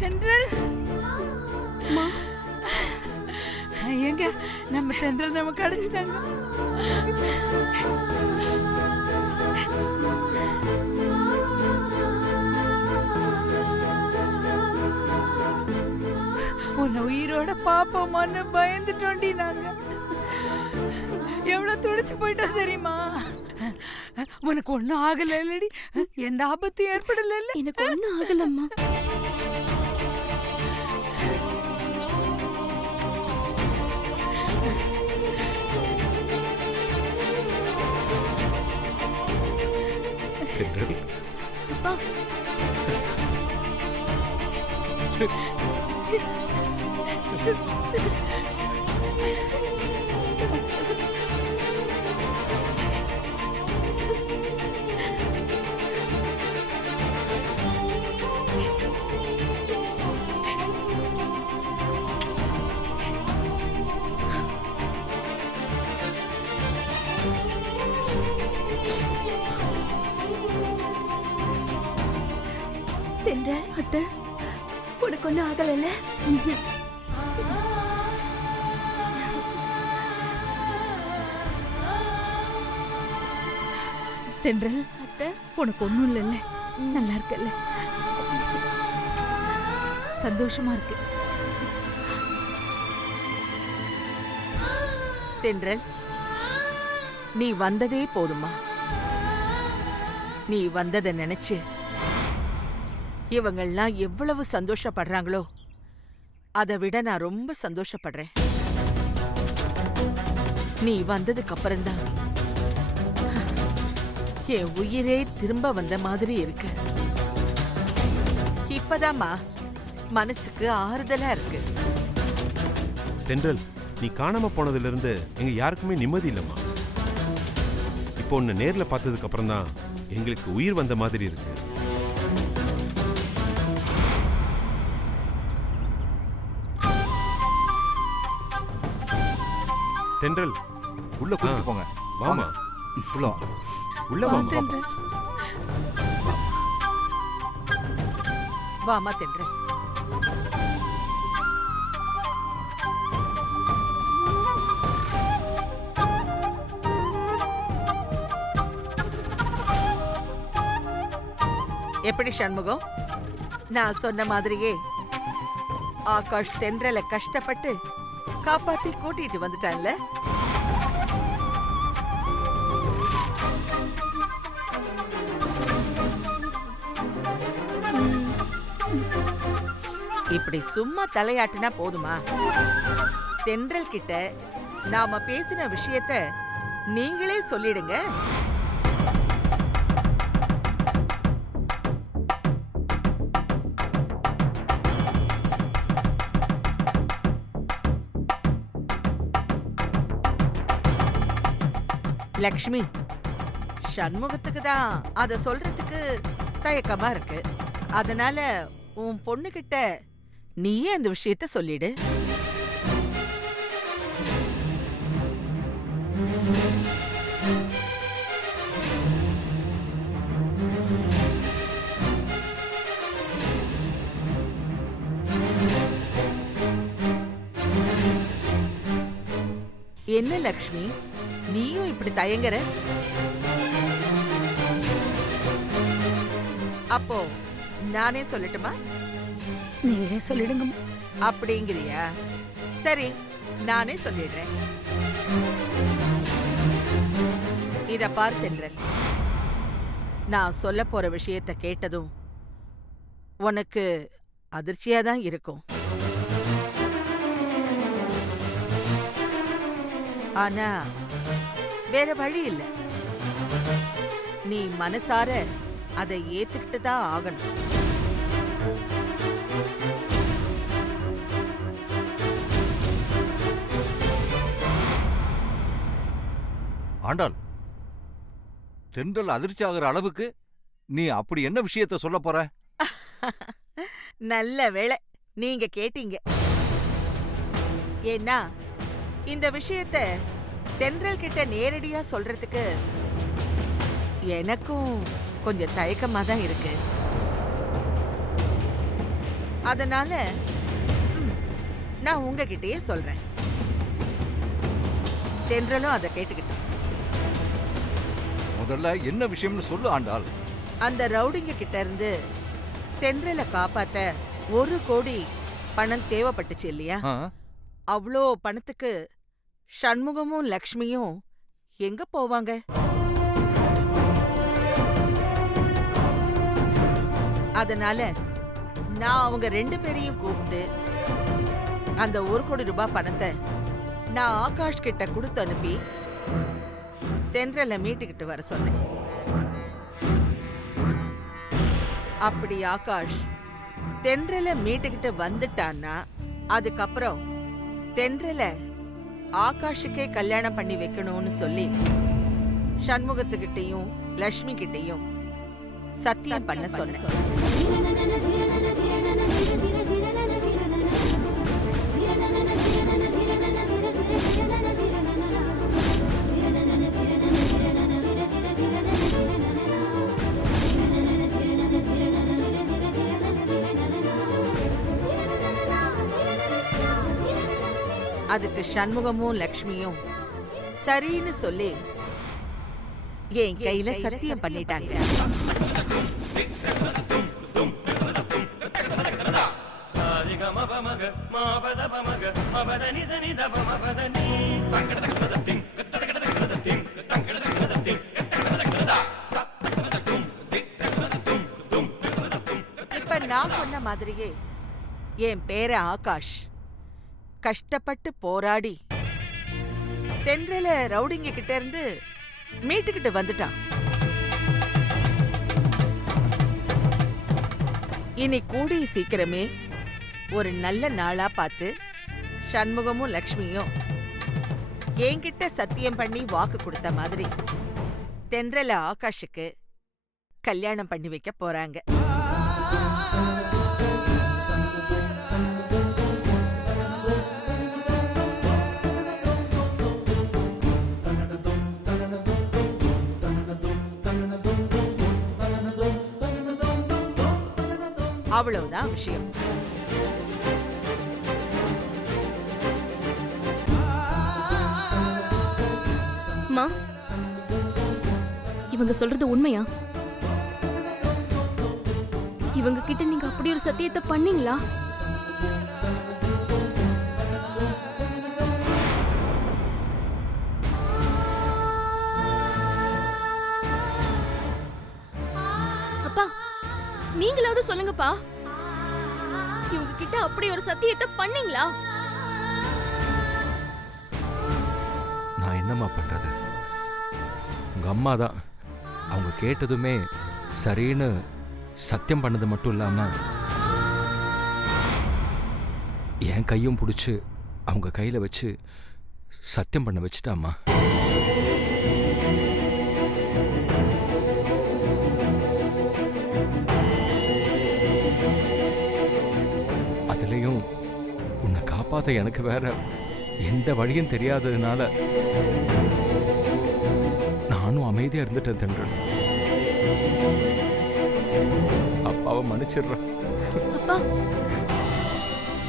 தென்றல் எங்க நம்ம தென்றல் நமக்கு அடிச்சிட்டாங்க. உன்னை உயிரோட பாப்போமான்னு பயந்துட்டோண்டி நாங்க. எவ்வளவு துடிச்சு போயிட்டோம் தெரியுமா? உனக்கு ஒண்ணும் ஆகல இல்லடி? எந்த ஆபத்தும் ஏற்படல இல்ல? எனக்கு ஒண்ணும் ஆகலம்மா. அப்பா தென்றல் அத்தை, உனக்கு ஒன்றும் ஆகலைல்ல? தென்றல் அத்தை, உனக்கு ஒண்ணும் இல்லைல்ல? நல்லா இருக்கல்ல? சந்தோஷமா இருக்கு. தென்றல், நீ வந்ததே போதுமா? நீ வந்ததை நினைச்சு இவங்கெல்லாம் எவ்வளவு சந்தோஷப்படுறாங்களோ அதை விட நான் ரொம்ப சந்தோஷப்படுறேன். நீ வந்ததுக்கு அப்புறம்தான் என் உயிரே திரும்ப வந்த மாதிரி இருக்கு. இப்பதாம்மா மனசுக்கு ஆறுதலா இருக்கு. தென்றல், நீ காணாம போனதுல இருந்து எங்க யாருக்குமே நிம்மதி இல்லம்மா. இப்போ உன்னை நேர்ல பார்த்ததுக்கு அப்புறம் தான் எங்களுக்கு உயிர் வந்த மாதிரி இருக்கு. தென்றல், உள்ள கூட்டிட்டு போங்க. வாமா. உள்ள வா. உள்ள வாமா. தென்றல் வாமா தென்றல். எப்படி சண்முகம், நான் சொன்ன மாதிரியே ஆகாஷ் தென்றலை கஷ்டப்பட்டு காப்பாத்தி கூட்டிட்டு வந்துட்டான்ல? இப்படி சும்மா தலையாட்டினா போதுமா? தென்றல் கிட்ட நாம பேசின விஷயத்த நீங்களே சொல்லிடுங்க. லக்ஷ்மி, சண்முகத்துக்கு தான் அத சொல்றதுக்கு தயக்கமா இருக்கு. அதனால உன் பொண்ணுகிட்ட நீயே அந்த விஷயத்த சொல்லிடு. என்ன லக்ஷ்மி, நீயும் இப்படி தயங்குற? அப்போ நானே சொல்லட்டுமா? நீங்களே சொல்லிடுங்க. அப்படிங்கிறியா? சரி, நானே சொல்லிடுறேன். இத பார் தென்றல், நான் சொல்ல போற விஷயத்த கேட்டதும் உனக்கு அதிர்ச்சியா தான் இருக்கும். ஆனா வேற வழி இல்ல. நீ மனசார அதை ஏத்துக்கிட்டு தான் ஆகணும். ஆண்டாள், தென்றல் அதிர்ச்சி ஆகிற அளவுக்கு நீ அப்படி என்ன விஷயத்த சொல்ல போற? நல்ல வேளை நீங்க கேட்டீங்க. ஏன்னா இந்த விஷயத்த தென்றல் கிட்ட நேரடியா சொல்றதுக்கு எனக்கும் கொஞ்சம் தயக்கமா தான் இருக்கு. அதனால நான் உங்ககிட்டயே சொல்றேன். தென்றலும் அதை கேட்டுக்கிட்டு முதல்ல என்ன விஷயம்னு சொல்லு ஆண்டாள். அந்த ரவுடிங்க கிட்ட இருந்து தென்றலை காப்பாத்த 1 கோடி பணம் தேவைப்பட்டுச்சு இல்லையா? ஆ, அவ்வளோ பணத்துக்கு சண்முகமும் லக்ஷ்மியும் எங்க போவாங்க? அதனால நான் அவங்க 2 பேரையும் கூப்பிட்டு அந்த 1 கோடி ரூபாய் பணத்தை நான் ஆகாஷ் கிட்ட கொடுத்து அனுப்பி தென்றலை மீட்டுக்கிட்டு வர சொன்னேன். அப்படி ஆகாஷ் தென்றலை மீட்டுக்கிட்டு வந்துட்டான்னா அதுக்கப்புறம் தென்றலை ஆகாஷுக்கே கல்யாணம் பண்ணி வைக்கணும்னு சொல்லி சண்முகத்துக்கிட்டையும் லக்ஷ்மி கிட்டையும் சத்தியம் பண்ண சொன்னேன். அதுக்கு சண்முகமும் லக்ஷ்மியும் சரின்னு சொல்லி என் கையில சத்தியம் பண்ணிட்டாங்க. இப்ப நான் சொன்ன மாதிரியே என் பேர ஆகாஷ் கஷ்டப்பட்டு போராடி தென்றல ரவுடிங்க கிட்ட இருந்து மீட்டுக்கிட்டு வந்துட்டான். இனி கூடிய சீக்கிரமே ஒரு நல்ல நாளா பார்த்து சண்முகமும் லக்ஷ்மியும் என்கிட்ட சத்தியம் பண்ணி வாக்கு கொடுத்த மாதிரி தென்றல ஆகாஷுக்கு கல்யாணம் பண்ணி வைக்க போறாங்க. அவ்வளவுதான் விஷயம். அம்மா, இவங்க சொல்றது உண்மையா? இவங்க கிட்ட நீங்க அப்படி ஒரு சத்தியத்தை பண்ணீங்களா? அப்பா, நீங்களாவது சொல்லுங்கப்பா, இவங்க கிட்ட அப்படி ஒரு சத்தியத்தை பண்ணீங்களா? நான் என்னம்மா பண்றது? உங்க அம்மா தான் அவங்க கேட்டதுமே சரின்னு சத்தியம் பண்ணது மட்டும் இல்லாம என் கையும் பிடிச்சி அவங்க கையில வச்சு சத்தியம் பண்ண வச்சுட்டாம்மா. அதுலயும் உன்னை காப்பாத்த எனக்கு வேற எந்த வழியும் தெரியாததுனால நானும் அமைதியா இருந்துட்டேன் தென்றல். அப்பாவை மன்னிச்சிடுறேன். அப்பா,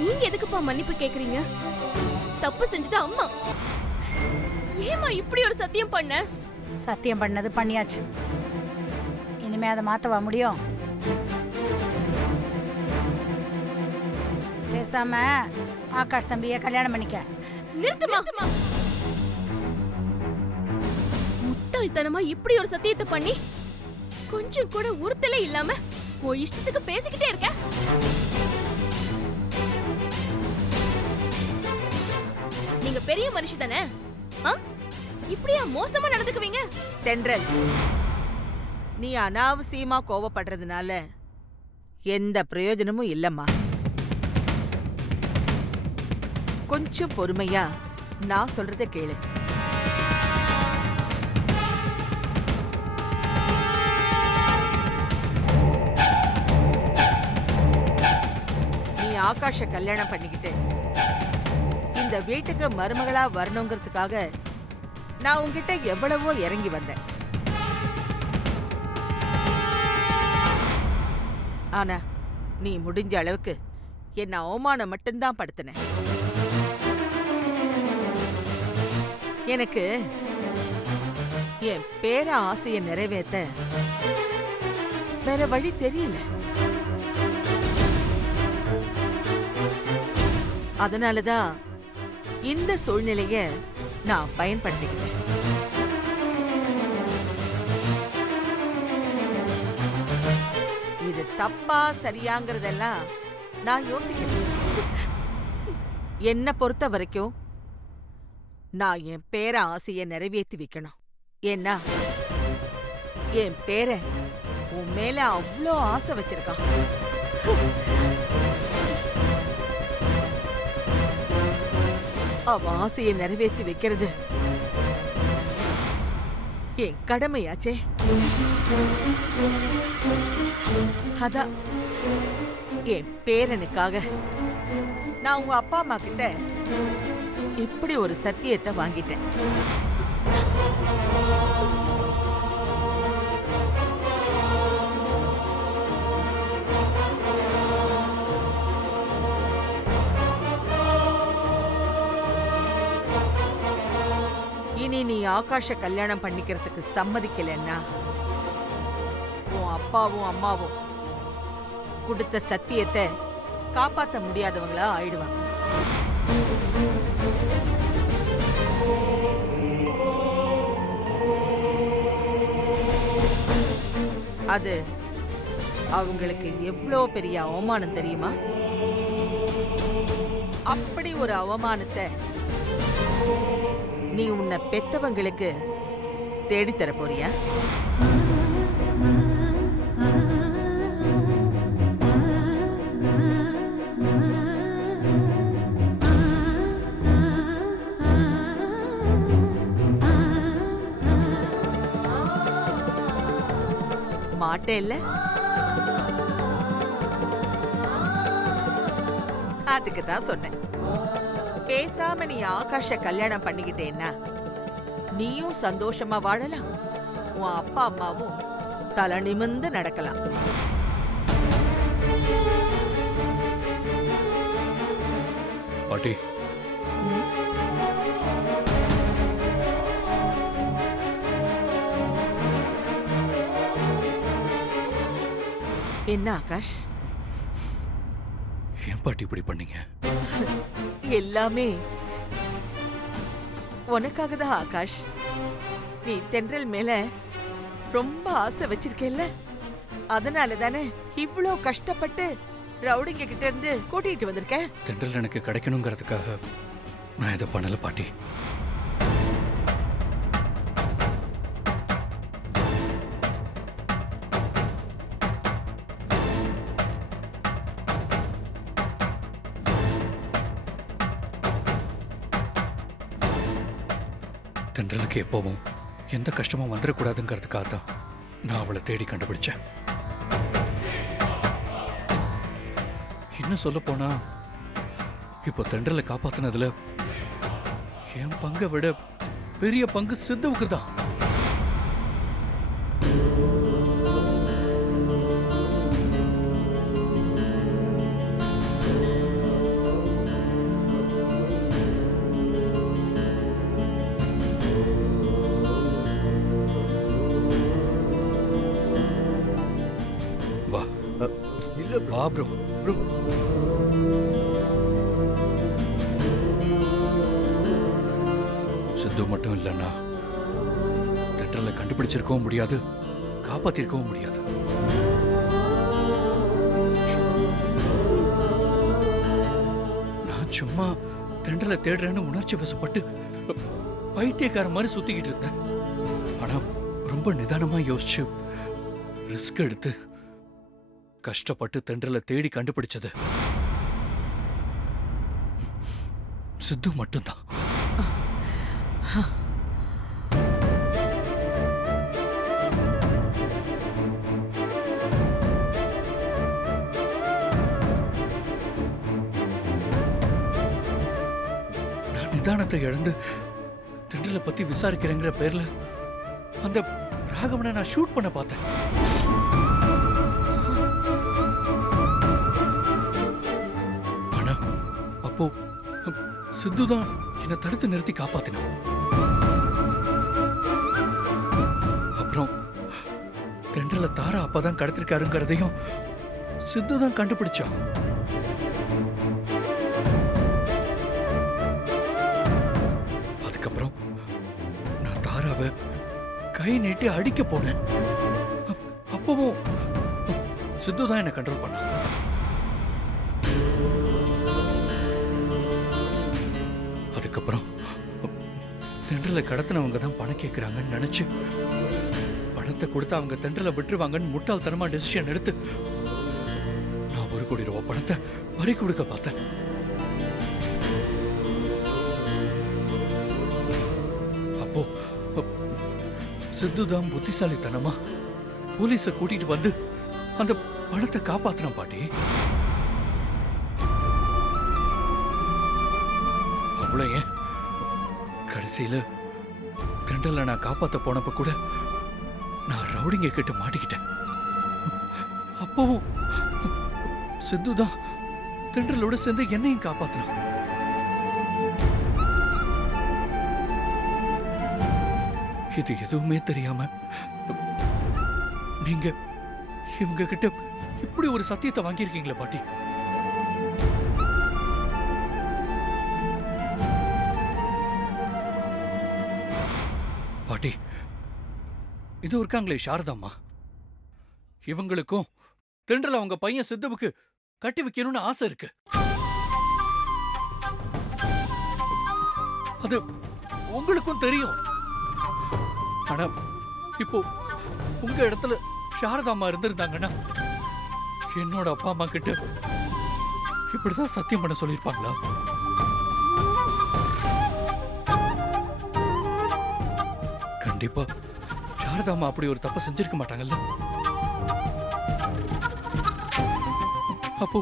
நீங்க எதுக்குப்பா மன்னிப்பு கேக்குறீங்க? தப்பு செஞ்சது அம்மா. ஏமா இப்படி ஒரு சத்தியம் பண்ண? சத்தியம் பண்ணது பண்ணியாச்சு. இனிமே அதை மாத்தவா முடியும்? பேசாம ஆகாஷ் தம்பிய கல்யாணம் பண்ணிக்க. நிறுத்துமா. முட்டாள்தனமா இப்படி ஒரு சத்தியத்தை பண்ணி கொஞ்சம் கூட உறுத்தலே இல்லாம உன் இஷ்டத்துக்கு பேசிக்கிட்டே இருக்க. நீங்க பெரிய மனுஷி தானே? இப்படியா மோசமா நடந்துக்குவீங்க? தென்றல், நீ அனாவசியமா கோவப்படுறதுனால எந்த பிரயோஜனமும் இல்லம்மா. கொஞ்சம் பொறுமையா நான் சொல்றத கேளு. நீ ஆகாஷ கல்யாணம் பண்ணிக்கிட்டு இந்த வீட்டுக்கு மருமகளா வரணுங்கிறதுக்காக நான் உன்கிட்ட எவ்வளவோ இறங்கி வந்தேன். ஆனா நீ முடிஞ்ச அளவுக்கு என்ன அவமானம் மட்டும்தான் படுத்தின. எனக்கு என் பேர ஆசையை நிறைவேற்ற வேற வழி தெரியல. அதனாலதான் இந்த சூழ்நிலைய நான் பயன்படுத்திக்கிட்டேன். இது தப்பா சரியாங்கிறதெல்லாம் நான் யோசிக்கிறேன். என்ன பொறுத்த வரைக்கும் நான் என் பேர ஆசையை நிறைவேற்றி வைக்கணும். ஏன்னா என் பேர உன் மேல அவ்வளோ ஆசை வச்சிருக்கான். அவன் ஆசையை நிறைவேற்றி வைக்கிறது என் கடமையாச்சே. அதான் என் பேரனுக்காக நான் உங்க அப்பா அம்மா கிட்ட இப்படி ஒரு சத்தியத்தை வாங்கிட்டேன். இனி நீ ஆகாஷ கல்யாணம் பண்ணிக்கிறதுக்கு சம்மதிக்கலன்னா உன் அப்பாவும் அம்மாவும் கொடுத்த சத்தியத்தை காப்பாற்ற முடியாதவங்களா ஆயிடுவாங்க. அது அவங்களுக்கு எவ்வளோ பெரிய அவமானம் தெரியுமா? அப்படி ஒரு அவமானத்தை நீ உன்னை பெத்தவங்களுக்கு தேடித்தர போறியா? மாட்டேல்ல? அதுக்கு தான் சொன்னேன். பேசாம நீ ஆகாஷ கல்யாணம் பண்ணிக்கிட்டேன்னா நீயும் சந்தோஷமா வாழலாம், உன் அப்பா அம்மாவும் தலை நிமிர்ந்து நடக்கலாம். பாட்டி, என்ன ஆகாஷ்? ஏன் பாட்டி இப்படி பண்ணீங்க? எல்லாமே உனக்காக தான் ஆகாஷ். நீ தென்றல் மேல ரொம்ப ஆசை வச்சிருக்கேல்ல, அதனால தானே இவ்ளோ கஷ்டப்பட்டு ரவுடிங்க கிட்ட இருந்து கூட்டிட்டு வந்திருக்க. தென்றல் எனக்கு கிடைக்கணுங்கிறதுக்காக நான் இதை பண்ணல பாட்டி. தென்றலுக்கு எப்பவும் எந்த கஷ்டமும் வந்துடக்கூடாதுங்கிறதுக்காக தான் நான் அவளை தேடி கண்டுபிடிச்சேன். இன்னும் சொல்ல போனா இப்போ தென்றலை காப்பாத்தினதுல என் பங்கை விட பெரிய பங்கு சித்துவுக்கு தான். வா ப்ரோ. சித்து மட்டும் இல்லைன்னா தென்றலை கண்டுபிடிச்சிருக்கவும் முடியாது, காப்பாத்திருக்கவும் முடியாது. நான் சும்மா தென்றலை தேடுறேன்னு உணர்ச்சி வசப்பட்டு பைத்தியக்கார மாதிரி சுத்திக்கிட்டு இருந்தேன். ஆனா ரொம்ப நிதானமா யோசிச்சு ரிஸ்க் எடுத்து கஷ்டப்பட்டு தென்றலை தேடி கண்டுபிடிச்சது சித்து மட்டும்தான். நான் நிதானத்தை இழந்து தென்றலை பத்தி விசாரிக்கிறேங்கிற பேர்ல அந்த ராகவனை நான் ஷூட் பண்ண பார்த்தேன். அப்போ சித்துதான் என்னை தடுத்து நிறுத்தி காப்பாத்தினான். அப்புறம் தென்றல தாரா அப்பதான் கடத்திருக்காருங்கிறதையும் சித்துதான் கண்டுபிடிச்சான். அதுக்கப்புறம் நான் தாராவை கை நீட்டி அடிக்க போனேன். அப்பவும் சித்துதான் என்னை கண்ட்ரோல் பண்ணான். அதுக்கப்புறம் தென்றலை கடத்தினவங்க தான் பணம் கேட்கிறாங்கன்னு நினைச்சு பணத்தை கொடுத்து அவங்க தென்றலை விட்டுருவாங்கன்னு முட்டாள்தனமா டெசிஷன் எடுத்து நான் 1 கோடி ரூபாய் பணத்தை பறி கொடுக்க பார்த்தேன். அப்போ சித்துதான் புத்திசாலித்தனமா போலீஸை கூட்டிட்டு வந்து அந்த பணத்தை காப்பாத்தின பாட்டி. அவ்வளோ ஏன் கடைசியில தென்றலை நான் காப்பாத்த போனப்ப கூட நான் ரவுடிங்க கிட்ட மாட்டிக்கிட்டேன். அப்பவும் சித்துதான் தென்றலோட சேர்ந்து என்னையும் காப்பாத்தினான். இது எதுவுமே தெரியாம நீங்க இவங்க கிட்ட இப்படி ஒரு சத்தியத்தை வாங்கியிருக்கீங்களா பாட்டி? பாட்டி, இது இருக்காங்களே சாரதாம்மா, இவங்களுக்கும் தென்றல அவங்க பையன் சித்துவுக்கு கட்டி வைக்கணும்னு ஆசை இருக்கு. அது உங்களுக்கும் தெரியும். ஆனா இப்போ உங்க இடத்துல சாரதாம்மா இருந்திருந்தாங்கன்னா என்னோட அப்பா அம்மா கிட்ட இப்படிதான் சத்தியம் பண்ண சொல்லியிருப்பாங்களா? கண்டிப்பா சாரதாம்மா அப்படி ஒரு தப்பை செஞ்சிருக்க மாட்டாங்கல்ல. அப்போ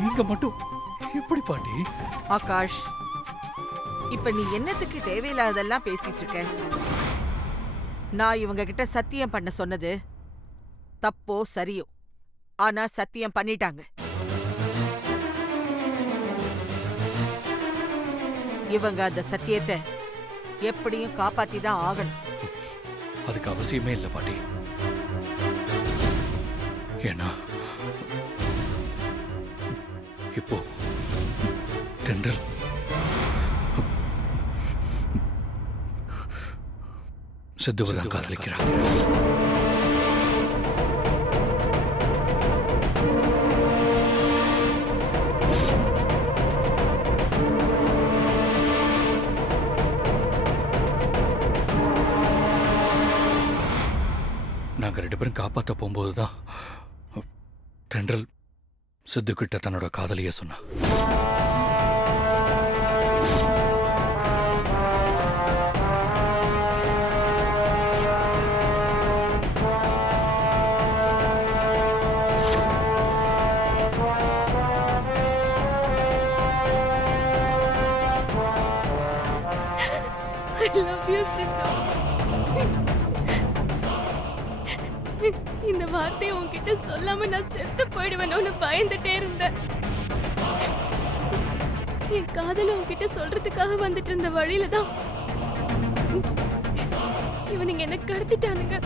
நீங்க மட்டும் எப்படி பாட்டி? ஆகாஷ், இப்ப நீ என்னத்துக்கு தேவையில்லாததெல்லாம் பேசிட்டு இருக்க? நான் இவங்க கிட்ட சத்தியம் பண்ண சொன்னது தப்போ சரியோ, ஆனா சத்தியம் பண்ணிட்டாங்க. இவங்க அந்த சத்தியத்தை எப்படியும் காப்பாத்தி தான் ஆகணும். அதுக்கு அவசியமே இல்லை பாட்டி. ஏன்னா இப்போ தென்றல் சித்துவதான் காதலிக்கிறாங்க. நாங்க 2 பேரும் காப்பாற்ற போகும்போதுதான் தென்றல் சித்து கிட்ட தன்னோட காதலிய சொன்னா. I love you, சித்து. இந்த வார்த்தையை உன்கிட்ட சொல்லாம நான் செத்து போயிடுவேன்னு பயந்துட்டே இருந்தேன். என் காதல உன்கிட்ட சொல்றதுக்காக வந்துட்டு இருந்த வழியில தான் இவனுங்க என்ன கடத்திட்டானுங்க.